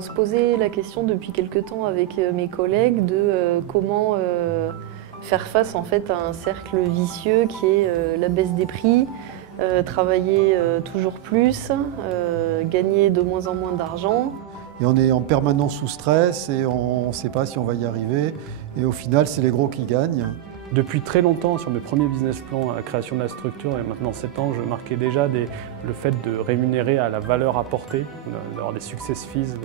On se posait la question depuis quelque temps avec mes collègues de comment faire face en fait à un cercle vicieux qui est la baisse des prix, travailler toujours plus, gagner de moins en moins d'argent. Et on est en permanence sous stress et on ne sait pas si on va y arriver. Et au final, c'est les gros qui gagnent. Depuis très longtemps, sur mes premiers business plans à la création de la structure, et maintenant 7 ans, je marquais déjà le fait de rémunérer à la valeur apportée, d'avoir des success fees.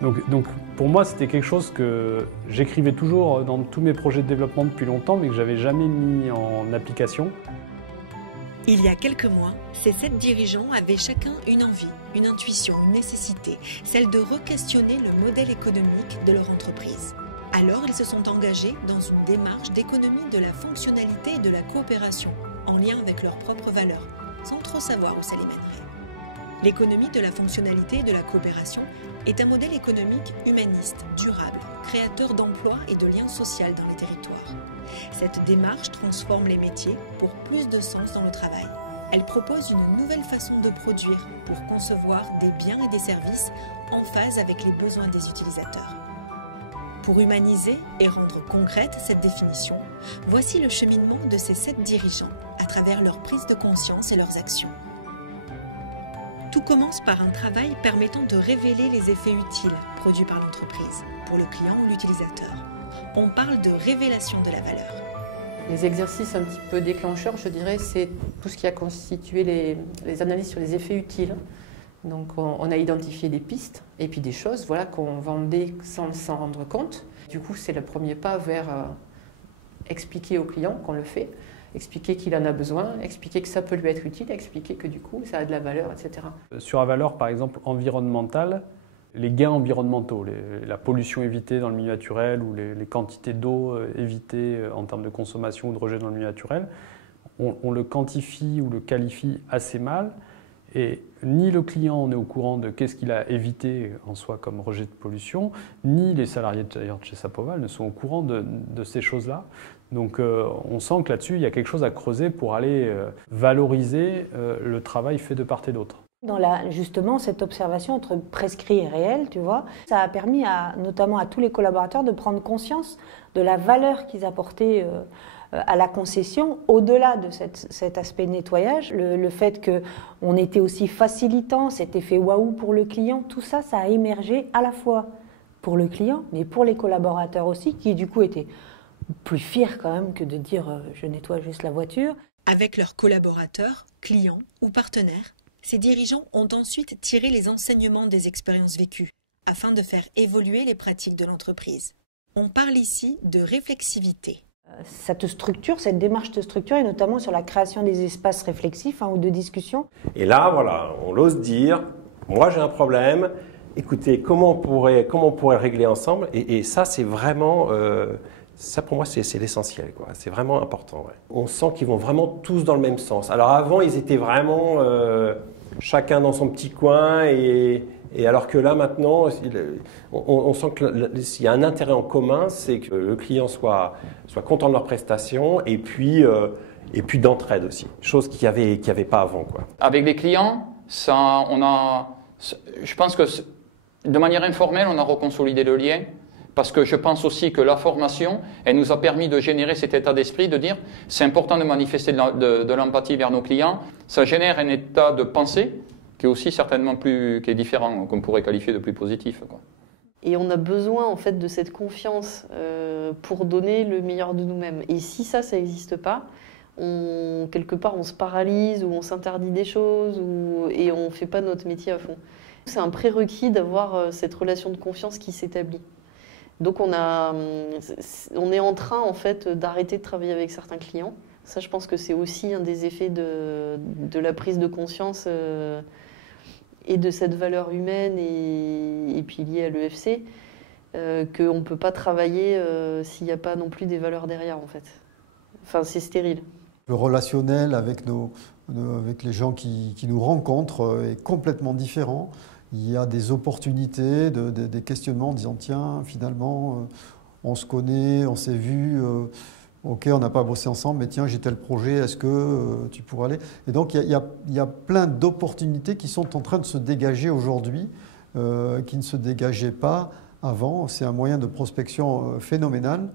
Donc pour moi, c'était quelque chose que j'écrivais toujours dans tous mes projets de développement depuis longtemps, mais que je n'avais jamais mis en application. Il y a quelques mois, ces 7 dirigeants avaient chacun une envie, une intuition, une nécessité, celle de re-questionner le modèle économique de leur entreprise. Alors, ils se sont engagés dans une démarche d'économie de la fonctionnalité et de la coopération, en lien avec leurs propres valeurs, sans trop savoir où ça les mènerait. L'économie de la fonctionnalité et de la coopération est un modèle économique humaniste, durable, créateur d'emplois et de liens sociaux dans les territoires. Cette démarche transforme les métiers pour plus de sens dans le travail. Elle propose une nouvelle façon de produire pour concevoir des biens et des services en phase avec les besoins des utilisateurs. Pour humaniser et rendre concrète cette définition, voici le cheminement de ces 7 dirigeants à travers leur prise de conscience et leurs actions. Tout commence par un travail permettant de révéler les effets utiles produits par l'entreprise pour le client ou l'utilisateur. On parle de révélation de la valeur. Les exercices un petit peu déclencheurs, je dirais, c'est tout ce qui a constitué les analyses sur les effets utiles. Donc on a identifié des pistes et puis des choses voilà, qu'on vendait sans s'en rendre compte. Du coup, c'est le premier pas vers expliquer au client qu'on le fait, expliquer qu'il en a besoin, expliquer que ça peut lui être utile, expliquer que du coup, ça a de la valeur, etc. Sur la valeur, par exemple, environnementale, les gains environnementaux, la pollution évitée dans le milieu naturel ou les quantités d'eau évitées en termes de consommation ou de rejet dans le milieu naturel, on le quantifie ou le qualifie assez mal. Et ni le client n'est au courant de qu'est-ce qu'il a évité en soi comme rejet de pollution, ni les salariés d'ailleurs de chez Sapoval ne sont au courant de ces choses-là. Donc on sent que là-dessus, il y a quelque chose à creuser pour aller valoriser le travail fait de part et d'autre. Dans justement cette observation entre prescrit et réel, tu vois, ça a permis notamment à tous les collaborateurs de prendre conscience de la valeur qu'ils apportaient à la concession, au-delà de cet aspect nettoyage, le fait qu'on était aussi facilitant, cet effet waouh pour le client, tout ça, ça a émergé à la fois pour le client, mais pour les collaborateurs aussi, qui du coup étaient plus fiers quand même que de dire je nettoie juste la voiture. Avec leurs collaborateurs, clients ou partenaires, ces dirigeants ont ensuite tiré les enseignements des expériences vécues, afin de faire évoluer les pratiques de l'entreprise. On parle ici de réflexivité. Cette structure, cette démarche de structure, et notamment sur la création des espaces réflexifs ou de discussion. Et là, voilà, on ose dire, moi j'ai un problème, écoutez, comment on pourrait le régler ensemble? Et ça, c'est vraiment, ça pour moi, c'est l'essentiel, quoi. C'est vraiment important. Ouais. On sent qu'ils vont vraiment tous dans le même sens. Alors avant, ils étaient vraiment chacun dans son petit coin et alors que là, maintenant, on sent qu'il y a un intérêt en commun, c'est que le client soit content de leur prestation et puis d'entraide aussi, chose qu'il n'y avait pas avant, quoi. Avec les clients, je pense que de manière informelle, on a reconsolidé le lien parce que je pense aussi que la formation, elle nous a permis de générer cet état d'esprit, de dire c'est important de manifester de l'empathie vers nos clients. Ça génère un état de pensée qui est aussi certainement qui est différent, qu'on pourrait qualifier de plus positif, quoi. Et on a besoin en fait de cette confiance pour donner le meilleur de nous-mêmes. Et si ça n'existe pas, quelque part on se paralyse ou on s'interdit des choses et on ne fait pas notre métier à fond. C'est un prérequis d'avoir cette relation de confiance qui s'établit. Donc on est en train en fait d'arrêter de travailler avec certains clients. Ça, je pense que c'est aussi un des effets de la prise de conscience et de cette valeur humaine et puis liée à l'EFC, qu'on ne peut pas travailler s'il n'y a pas non plus des valeurs derrière, en fait. Enfin, c'est stérile. Le relationnel avec les gens qui nous rencontrent est complètement différent. Il y a des opportunités, des questionnements en disant « Tiens, finalement, on se connaît, on s'est vu, ok, on n'a pas bossé ensemble, mais tiens, j'ai tel projet, est-ce que tu pourrais aller ?» Et donc, il y a plein d'opportunités qui sont en train de se dégager aujourd'hui qui ne se dégageaient pas avant. C'est un moyen de prospection phénoménal.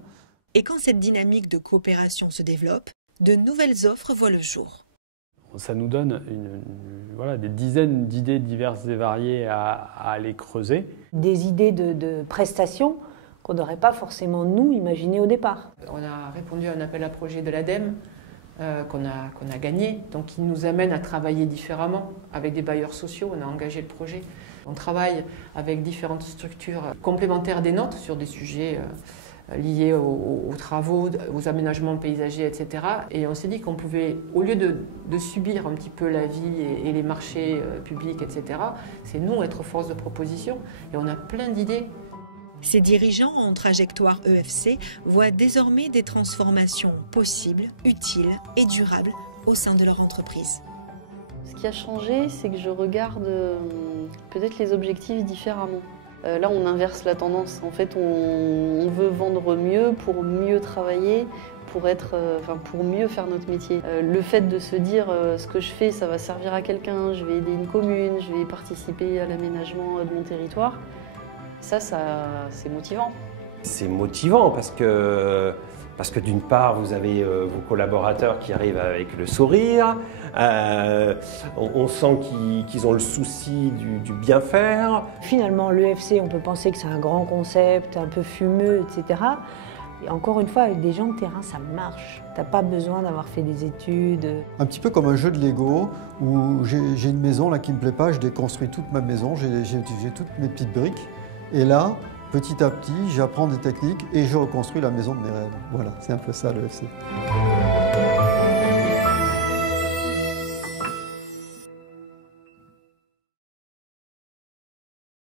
Et quand cette dynamique de coopération se développe, de nouvelles offres voient le jour. Ça nous donne des dizaines d'idées diverses et variées à aller creuser. Des idées de prestations qu'on n'aurait pas forcément, nous, imaginées au départ. On a répondu à un appel à projet de l'ADEME qu'on a gagné, donc qui nous amène à travailler différemment avec des bailleurs sociaux. On a engagé le projet. On travaille avec différentes structures complémentaires des nôtres sur des sujets liés aux travaux, aux aménagements paysagers, etc. Et on s'est dit qu'on pouvait, au lieu de subir un petit peu la vie et les marchés publics, etc., c'est nous être force de proposition. Et on a plein d'idées. Ces dirigeants en trajectoire EFC voient désormais des transformations possibles, utiles et durables au sein de leur entreprise. Ce qui a changé, c'est que je regarde peut-être les objectifs différemment. Là, on inverse la tendance. En fait, on veut vendre mieux pour mieux travailler, pour mieux faire notre métier. Le fait de se dire ce que je fais, ça va servir à quelqu'un, je vais aider une commune, je vais participer à l'aménagement de mon territoire, ça c'est motivant. C'est motivant parce que d'une part, vous avez vos collaborateurs qui arrivent avec le sourire, on sent qu'ils ont le souci du bien faire. Finalement, l'EFC, on peut penser que c'est un grand concept, un peu fumeux, etc. Et encore une fois, avec des gens de terrain, ça marche. Tu n'as pas besoin d'avoir fait des études. Un petit peu comme un jeu de Lego où j'ai une maison là, qui ne me plaît pas, je déconstruis toute ma maison, j'ai toutes mes petites briques. Et là, petit à petit, j'apprends des techniques et je reconstruis la maison de mes rêves. Voilà, c'est un peu ça l'EFC.